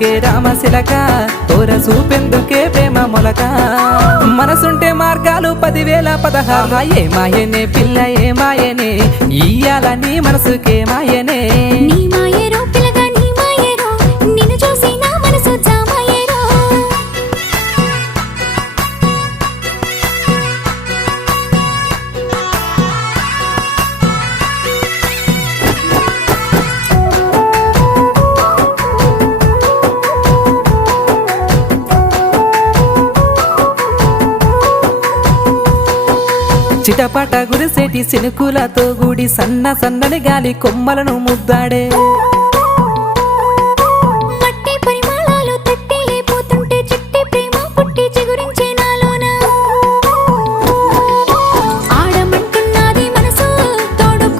చూపెందుకే రామశిలక తోర చూపెందుకే ప్రేమ మొలక మనసుంటే మార్గాలు 10,016 ఏ మాయనే పిల్ల ఏ మాయనే ఇయ్యాల నీ మనసుకే మాయనే నీ మాయరో పిల్లగా నీ మాయరో నిన్ను చూసి నా మనసు జామాయరో చిటపట గురిసేటి సినుకులతో గుడి సన్నని గాలి కొమ్మలను ముద్దాడే